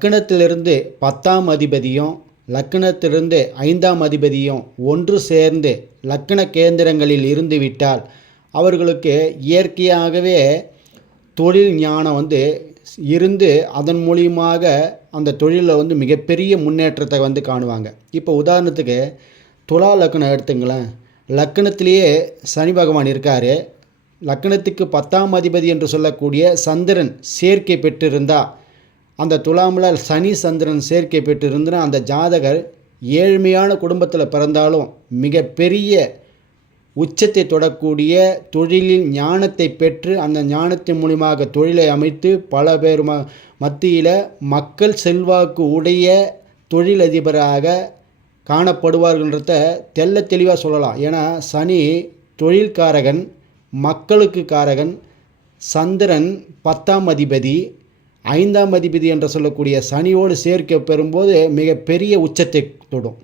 லக்கணத்திலிருந்து பத்தாம் அதிபதியும் லக்கணத்திலிருந்து ஐந்தாம் அதிபதியும் ஒன்று சேர்ந்து லக்கண கேந்திரங்களில் இருந்து விட்டால் அவர்களுக்கு இயற்கையாகவே தொழில் ஞானம் வந்து இருந்து அதன் மூலியமாக அந்த தொழிலில் வந்து மிகப்பெரிய முன்னேற்றத்தை வந்து காணுவாங்க. இப்போ உதாரணத்துக்கு துலா லக்னம் எடுத்துங்களேன். லக்கணத்திலேயே சனி பகவான் இருக்கார். லக்கணத்துக்கு பத்தாம் அதிபதி என்று சொல்லக்கூடிய சந்திரன் சேர்க்கை பெற்றிருந்தா அந்த துலாமில் சனி சந்திரன் சேர்க்கை பெற்றிருந்தனா. அந்த ஜாதகர் ஏழ்மையான குடும்பத்தில் பிறந்தாலும் மிகப்பெரிய உச்சத்தை தொடக்கூடிய தொழிலில் ஞானத்தை பெற்று அந்த ஞானத்தின் மூலியமாக தொழிலை அமைத்து பல பேர் ம மத்தியில் மக்கள் செல்வாக்கு உடைய தொழிலதிபராக காணப்படுவார்கள்ன்றத தெள்ள தெளிவாக சொல்லலாம். ஏன்னா சனி தொழில்காரகன் மக்களுக்கு காரகன் சந்திரன் பத்தாம் அதிபதி ஐந்தாம் அதிபதி என்று சொல்லக்கூடிய சனியோடு சேர்க்க பெறும்போது மிகப்பெரிய உச்சத்தை தொடும்.